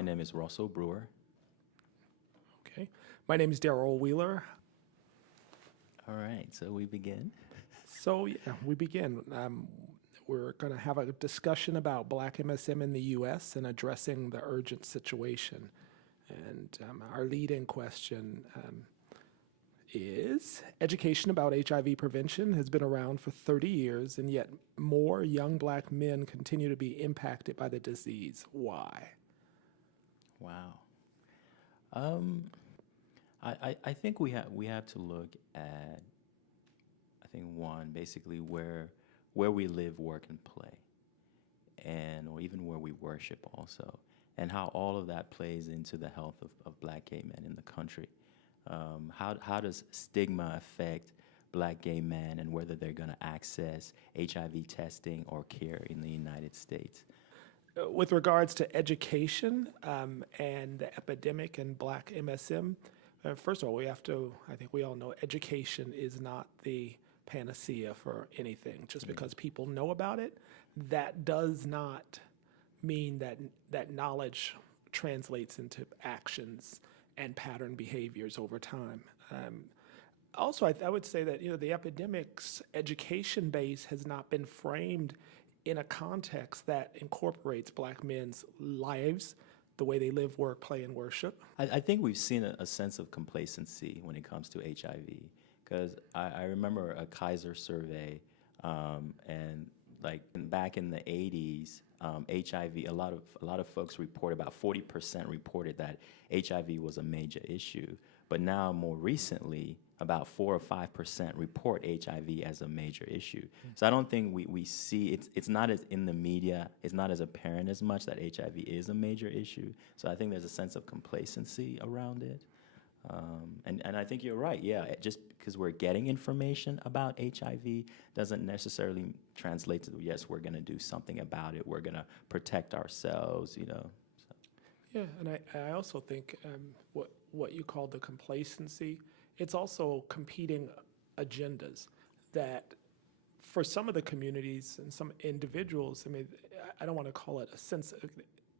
My name is Russell Brewer. Okay. My name is Darrell Wheeler. All right, so we begin. So, yeah, we begin. We're going to have a discussion about Black MSM in the U.S. and addressing the urgent situation. And our lead-in question is, education about HIV prevention has been around for 30 years, and yet more young Black men continue to be impacted by the disease. Why? Wow. I think we have to look at, I think one, basically where we live, work, and play, or even where we worship also, and how all of that plays into the health of Black gay men in the country. How does stigma affect Black gay men and whether they're going to access HIV testing or care in the United States? With regards to education and the epidemic in Black MSM, first of all, I think we all know education is not the panacea for anything. Just because people know about it, that does not mean that knowledge translates into actions and pattern behaviors over time. Also, I would say that the epidemic's education base has not been framed in a context that incorporates Black men's lives, the way they live, work, play, and worship. I think we've seen a sense of complacency when it comes to HIV, because I remember a Kaiser survey, and like back in the 80s, HIV, a lot of folks report, about 40% reported that HIV was a major issue. But now, more recently, about 4 or 5% report HIV as a major issue. So I don't think we see, it's not as in the media, it's not as apparent as much that HIV is a major issue. So I think there's a sense of complacency around it. And I think you're right, yeah, just because we're getting information about HIV doesn't necessarily translate to, yes, we're gonna do something about it, we're gonna protect ourselves, So. Yeah, and I also think what you call the complacency, it's also competing agendas that for some of the communities and some individuals, I don't want to call it a sense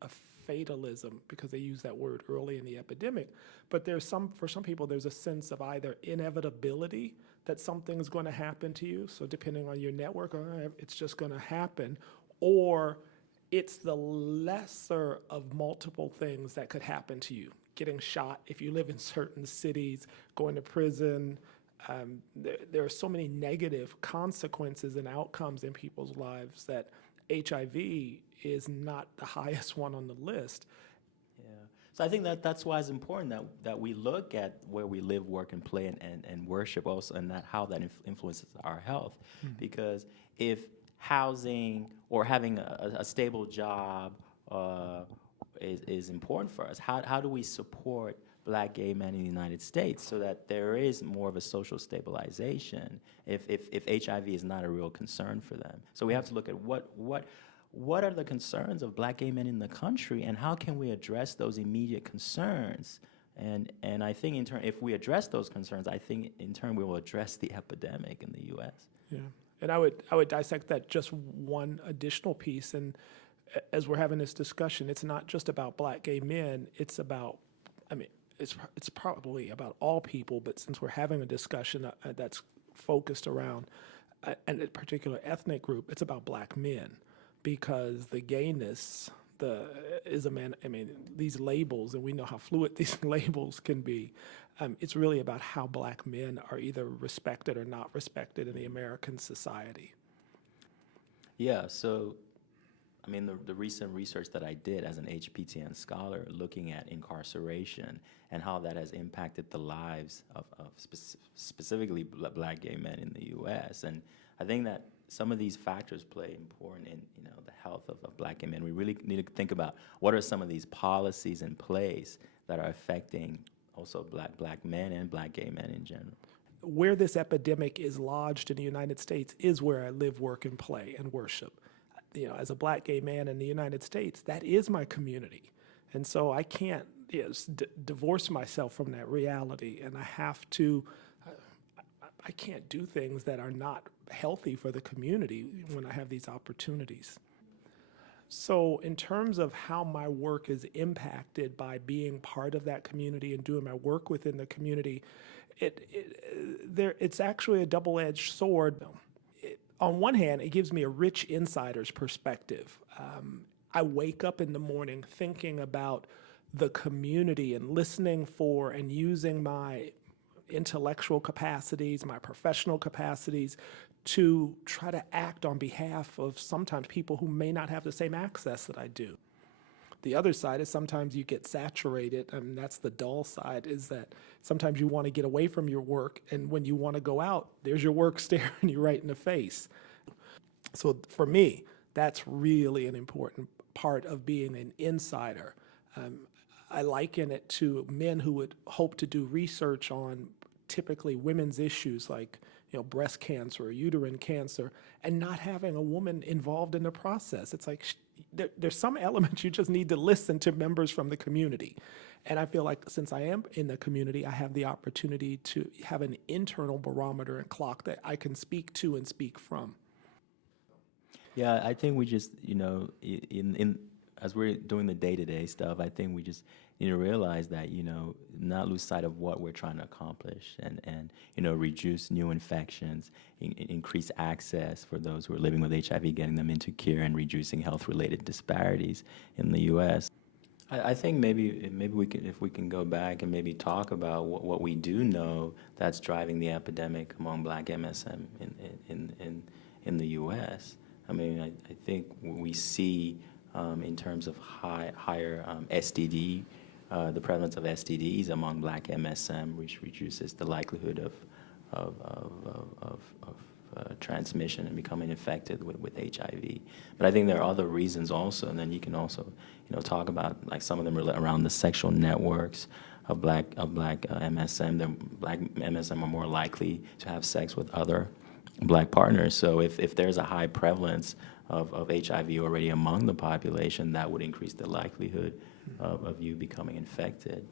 of fatalism because they use that word early in the epidemic, but for some people, there's a sense of either inevitability that something's going to happen to you, so depending on your network, it's just going to happen, or it's the lesser of multiple things that could happen to you. Getting shot if you live in certain cities, going to prison. There are so many negative consequences and outcomes in people's lives that HIV is not the highest one on the list. Yeah. So I think that's why it's important that we look at where we live, work, and play and worship also, and how that influences our health. Mm-hmm. Because if housing or having a stable job is important for us, how do we support Black gay men in the United States so that there is more of a social stabilization if HIV is not a real concern for them? So we have to look at what are the concerns of Black gay men in the country, and how can we address those immediate concerns? And I think in turn, if we address those concerns, I think in turn we will address the epidemic in the U.S. Yeah, and I would dissect that just one additional piece. And as we're having this discussion, it's not just about Black gay men. It's about, it's probably about all people. But since we're having a discussion that's focused around a particular ethnic group, it's about Black men, because the gayness is a man. These labels, and we know how fluid these labels can be. It's really about how Black men are either respected or not respected in the American society. Yeah, so, the recent research that I did as an HPTN scholar, looking at incarceration and how that has impacted the lives of specifically Black gay men in the U.S. And I think that some of these factors play important in the health of Black gay men. We really need to think about what are some of these policies in place that are affecting also Black men and Black gay men in general. Where this epidemic is lodged in the United States is where I live, work, and play and worship. As a Black gay man in the United States, that is my community. And so I can't divorce myself from that reality, and I can't do things that are not healthy for the community when I have these opportunities. So, in terms of how my work is impacted by being part of that community and doing my work within the community, it's actually a double-edged sword. On one hand, it gives me a rich insider's perspective. I wake up in the morning thinking about the community and listening for and using my intellectual capacities, my professional capacities to try to act on behalf of sometimes people who may not have the same access that I do. The other side is sometimes you get saturated, and that's the dull side, is that sometimes you want to get away from your work, and when you want to go out, there's your work staring you right in the face. So for me, that's really an important part of being an insider. I liken it to men who would hope to do research on typically women's issues like breast cancer or uterine cancer, and not having a woman involved in the process. It's like there's some elements you just need to listen to members from the community. And I feel like since I am in the community, I have the opportunity to have an internal barometer and clock that I can speak to and speak from. Yeah, I think we just, in as we're doing the day-to-day stuff, I think we just need to realize that, not lose sight of what we're trying to accomplish and reduce new infections, increase access for those who are living with HIV, getting them into care and reducing health-related disparities in the U.S. I think maybe we can, if we can go back and maybe talk about what we do know that's driving the epidemic among Black MSM in the U.S. I mean, I think we see in terms of higher STD, the prevalence of STDs among Black MSM, which reduces the likelihood of transmission and becoming infected with HIV. But I think there are other reasons also, and then you can also, talk about like some of them are around the sexual networks of Black MSM. The Black MSM are more likely to have sex with other Black partners. So if there's a high prevalence of HIV already among the population, that would increase the likelihood of you becoming infected.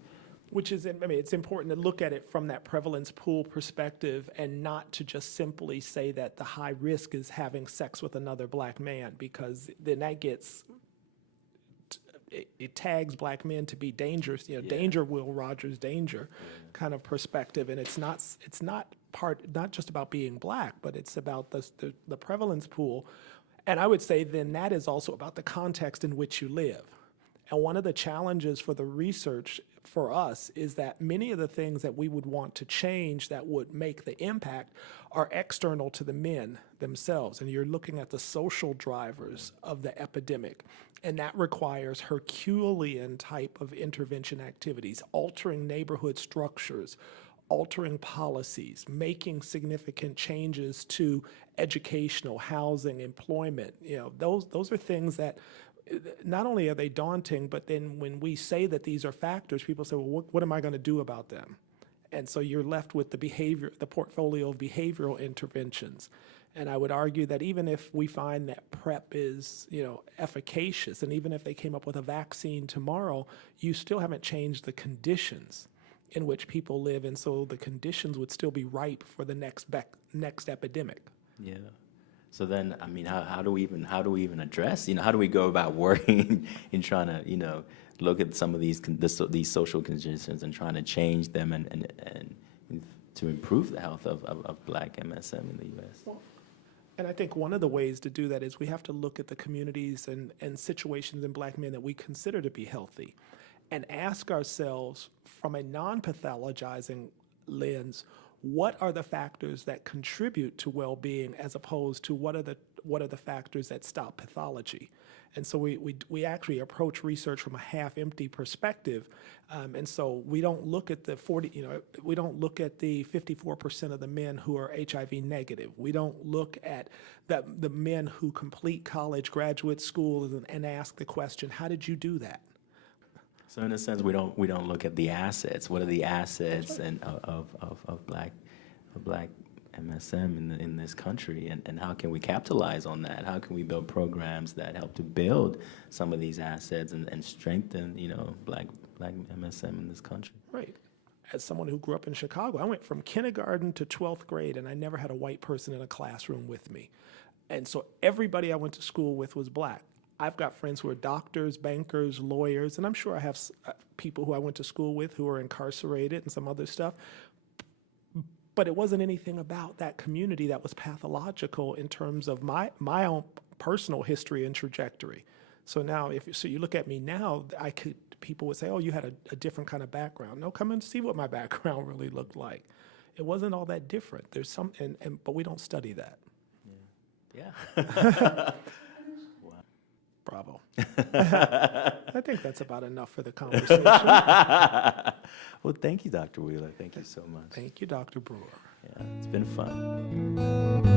Which is, it's important to look at it from that prevalence pool perspective and not to just simply say that the high risk is having sex with another Black man, because then that gets, it tags Black men to be dangerous, danger, Will Rogers, danger kind of perspective. And it's not just about being Black, but it's about the prevalence pool. And I would say then that is also about the context in which you live. And one of the challenges for the research for us is that many of the things that we would want to change that would make the impact are external to the men themselves. And you're looking at the social drivers of the epidemic. And that requires Herculean type of intervention activities, altering neighborhood structures, altering policies, making significant changes to educational, housing, employment. Those are things that not only are they daunting, but then when we say that these are factors, people say, well, what am I going to do about them? And so you're left with the portfolio of behavioral interventions. And I would argue that even if we find that PrEP is, efficacious, and even if they came up with a vaccine tomorrow, you still haven't changed the conditions in which people live, and so the conditions would still be ripe for the next epidemic. Yeah. So then, I mean, how do we even address? How do we go about working in trying to, look at some of these social conditions and trying to change them and to improve the health of Black MSM in the U.S.? Well, and I think one of the ways to do that is we have to look at the communities and situations in Black men that we consider to be healthy, and ask ourselves from a non-pathologizing lens, what are the factors that contribute to well-being as opposed to what are the factors that stop pathology? And so we actually approach research from a half-empty perspective, and so we don't look at we don't look at the 54% of the men who are HIV negative. We don't look at the men who complete college, graduate school, and ask the question, how did you do that? So in a sense, we don't look at the assets. What are the assets of Black MSM in this country, and how can we capitalize on that? How can we build programs that help to build some of these assets and strengthen, Black MSM in this country? Right. As someone who grew up in Chicago, I went from kindergarten to 12th grade, and I never had a white person in a classroom with me. And so everybody I went to school with was Black. I've got friends who are doctors, bankers, lawyers, and I'm sure I have people who I went to school with who are incarcerated and some other stuff. But it wasn't anything about that community that was pathological in terms of my own personal history and trajectory. So now, so you look at me now, people would say, "Oh, you had a different kind of background." No, come and see what my background really looked like. It wasn't all that different. There's some, but we don't study that. Yeah. Bravo. I think that's about enough for the conversation. Well, thank you, Dr. Wheeler. Thank you so much. Thank you, Dr. Brewer. Yeah, it's been fun.